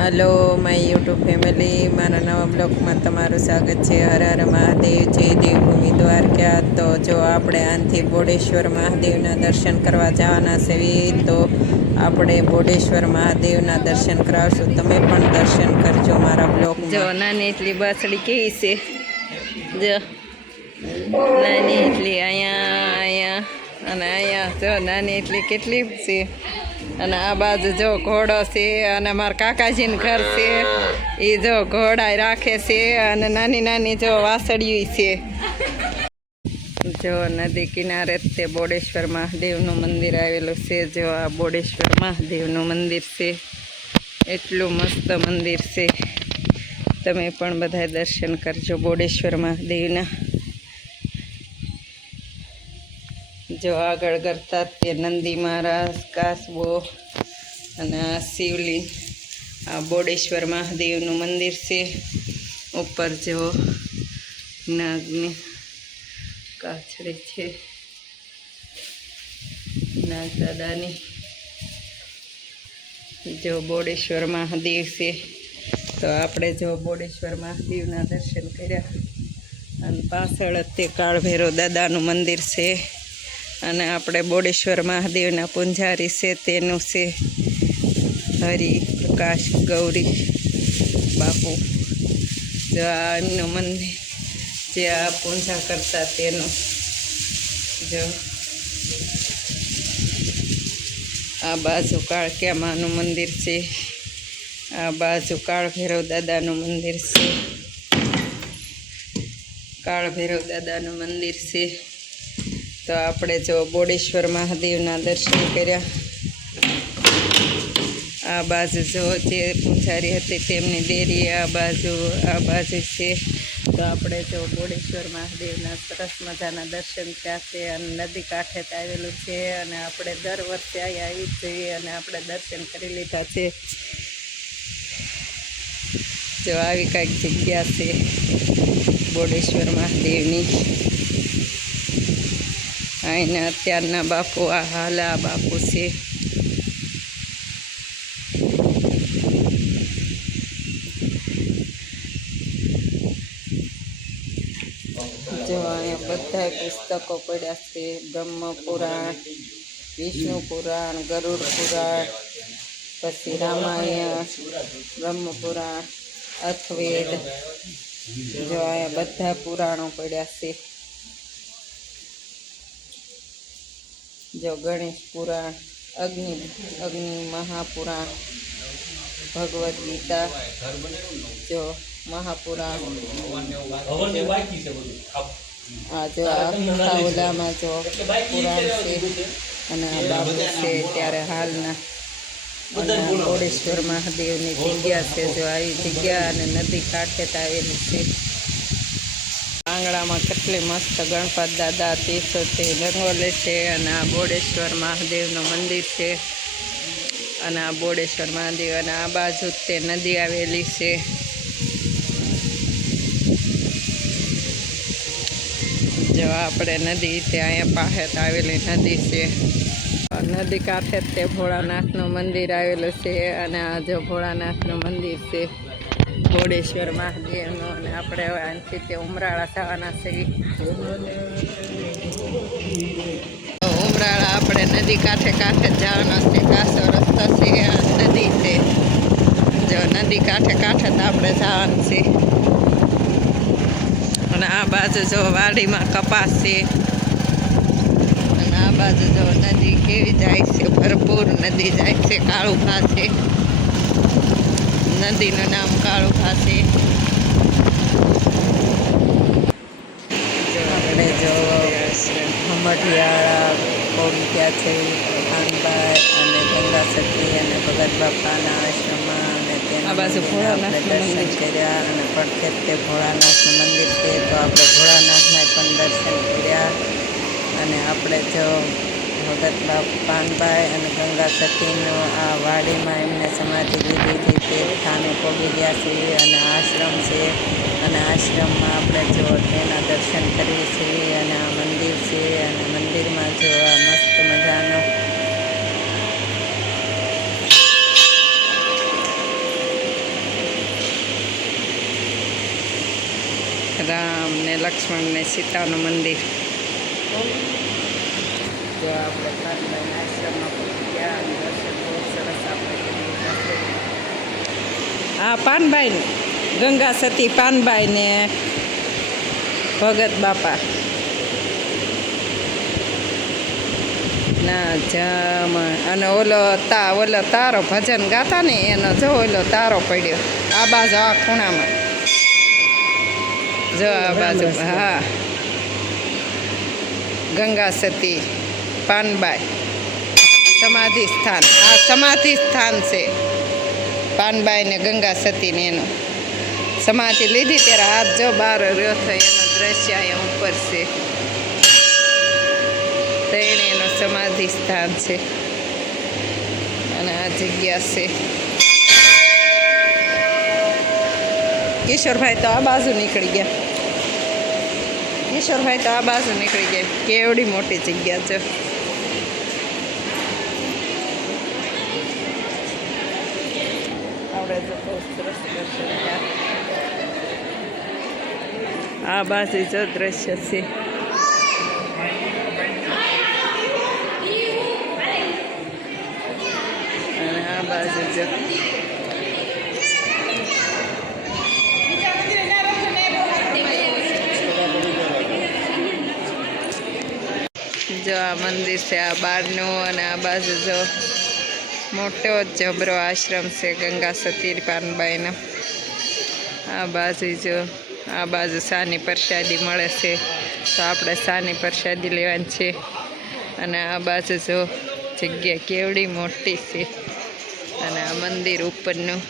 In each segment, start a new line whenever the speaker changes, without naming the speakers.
Hello my YouTube family મારા નવા બ્લોગમાં તમારું સ્વાગત છે. હર હર મહાદેવ. જય દેવભૂમિ દ્વારકા. તો જો આપણે આનથી બોડેશ્વર મહાદેવના દર્શન કરવા જવાના છે તો આપણે બોડેશ્વર મહાદેવના દર્શન કરાવશું. તમે પણ દર્શન કરજો મારા બ્લોગ જો, નાની એટલી બાસડી કેવી છે? જો, નાની એટલી અહીંયા અહીંયા, અને અહીંયા. જો, નાની એટલી કેટલી છે? અને આ બાજુ જો ઘોડો છે અને મારા કાકાજીનું ઘર છે, એ જો ઘોડા રાખે છે અને નાની નાની જો વાસળિયું છે. જો નદી કિનારે તે બોડેશ્વર મહાદેવનું મંદિર આવેલું છે. જો આ બોડેશ્વર મહાદેવનું મંદિર છે. એટલું મસ્ત મંદિર છે. તમે પણ બધા દર્શન કરજો બોડેશ્વર મહાદેવના. જો આગળ કરતા તે નંદી મહારાજ, કાસબો અને આ શિવલિંગ, આ બોડેશ્વર મહાદેવનું મંદિર છે. ઉપર જો નાગની કાછડી છે. નાગ દાદાની જો બોડેશ્વર મહાદેવ છે. તો આપણે જો બોડેશ્વર મહાદેવના દર્શન કર્યા. અને પાછળ તે કાળભૈરવ દાદાનું મંદિર છે. અને આપણે બોડેશ્વર મહાદેવના પૂંજારી છે, તેનું છે હરિ પ્રકાશ ગૌરી બાપુ. જો આ મંદિર, જે આ પૂજા કરતા તેનું. જો. આ બાજુ કાળક્યા માનું મંદિર છે, આ બાજુ કાળ ભૈરવ દાદાનું મંદિર છે. કાળભૈરવ દાદાનું મંદિર છે. તો આપણે જો બોડેશ્વર મહાદેવના દર્શન કર્યા. આ બાજુ જો જે પૂંજારી હતી તેમની દેરી આ બાજુ આ બાજુ છે. તો આપણે જો બોડેશ્વર મહાદેવના સરસ મજાના દર્શન થયા છે અને નદી કાંઠે આવેલું છે અને આપણે દર વર્ષે અહીં આવી જઈએ અને આપણે દર્શન કરી લીધા છે. જો આવી કાંઈક જગ્યા છે બોડેશ્વર મહાદેવની. અહીંના અત્યારના બાપુ, આ હાલ આ બાપુ છે. જો અહીંયા બધા પુસ્તકો પડ્યા છે. બ્રહ્મ પુરાણ વિષ્ણુ પુરાણ ગરુડ પુરાણ પછી રામાયણ બ્રહ્મ પુરાણ અથવેદ જો અહીંયા બધા પુરાણો પડ્યા છે. જો ગણેશ પુરાણ અગ્નિ અગ્નિ મહાપુરાણ ભગવદ્ ગીતા જો મહાપુરાણ. આ જો આખા ઓલામાં જો પુરાણ છે અને આ બાપુ છે ત્યારે હાલના. ઓડેશ્વર મહાદેવની જગ્યા છે. જો આવી જગ્યા અને નદી કાંઠે આવેલી છે. આંગણામાં કેટલી મસ્ત ગણપત દાદા તીર્થોથી રંગોલે છે અને આ બોડેશ્વર મહાદેવનું મંદિર છે. અને આ બોડેશ્વર મહાદેવ અને આ બાજુ તે નદી આવેલી છે. જો આપણે નદી ત્યાં અહીંયા પાસે આવેલી નદી છે. નદી કાંઠે તે ભોળાનાથનું મંદિર આવેલું છે અને આ જો ભોળાનાથનું મંદિર છે. બોડેશ્વર મહાદેવનો અને આપણે હવે આનથી તે ઉમરાળા થવાના છે. ઉમરાળા આપણે નદી કાંઠે કાંઠે જવાના છે. કાસો રસ્તો છે, આ નદી છે. જો નદી કાંઠે કાંઠે જ આપણે જવાનું છે. અને આ બાજુ જો વાડીમાં કપાસ છે. અને આ બાજુ જો નદી કેવી જાય છે, ભરપૂર નદી જાય છે કાળુભા છે. નદીનું નામ છે જો આપણે જો હમઢિયાળા કોડિયા છે ખાનભાઈ અને ગંગા અને ભગત બાપાના આશ્રમમાં અને
ત્યાં
દર્શન કર્યા અને પડખે તે ભોળાનાથનું મંદિર છે. તો આપણે ભોળાનાથના પણ દર્શન કર્યા અને આપણે જો ભગતબાપ પાનભાઈ અને ગંગા સખીનો આ વાડીમાં એમને સમાધિ લીધી હતી તે સ્થાને પહોંચી ગયા છીએ અને આશ્રમ છે. અને આશ્રમમાં આપણે જો તેના દર્શન કરીએ છીએ અને આ મંદિર છે અને મંદિરમાં જો આ મસ્ત મજાનો રામ ને લક્ષ્મણ ને સીતાનું મંદિર. જો આપણે કાનબાઈના આશ્રમમાં પહોંચી ગયા અને દર્શન બહુ સરસ આપણે. હા પાનભાઈ ગંગા સતી પાનભાઈ ને ભગત બાપા ના જામ અને ઓલો તા ઓલો તારો ભજન ગાતા ને એનો જો ઓલો તારો પડ્યો આ બાજુ આ ખૂણામાં જો આ બાજુ હા ગંગા સતી પાનબાઈ સમાધિ સ્થાન. આ સમાધિ સ્થાન છે. પાનબાઈને ગંગા સતીને એનું. સમાધિ લીધી ત્યારે હાથ જો બાર રહ્યો થયો એનો દ્રશ્ય અહીંયા ઉપર છે. તેણે એનું સમાધિ સ્થાન છે. અને આ જગ્યા છે. કિશોરભાઈ તો આ બાજુ નીકળી ગયા. કિશોરભાઈ તો આ બાજુ નીકળી ગયા. કેવડી મોટી જગ્યા છે આપણે તો બહુ સરસ દર્શન. આ બાજુ જો દ્રશ્ય છે આ બાજુ જો આ મંદિર છે, આ બારનું અને આ બાજુ જો મોટો જબરો આશ્રમ છે, ગંગા સતી પાનબાઈનો. આ બાજુ જો, આ બાજુ સાની પ્રસાદી મળે છે, તો આપણે સાની પ્રસાદી લેવાની છે. અને આ બાજુ જો જગ્યા કેવડી મોટી છે. અને આ મંદિર ઉપરનું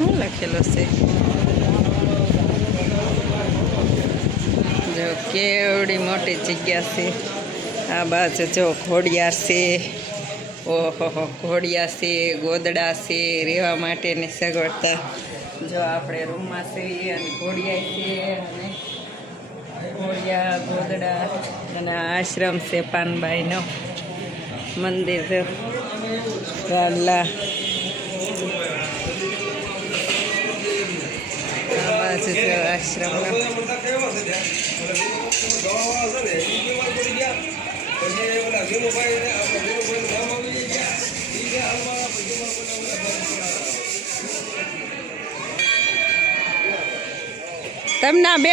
શું લખેલું છે જો કેવડી મોટી જગ્યા છે. આ બાજુ જો ઘોડિયા છે. ઓહો ઘોડિયા છે, ગોદડા છે, રહેવા માટેની સગવડતા. જો આપણે રૂમમાં છીએ અને ઘોડિયા છે અને ઘોડિયા, ગોદડા અને આશ્રમ છે પાનબાઈનો મંદિર. છે છે આશ્રમનો તમને બે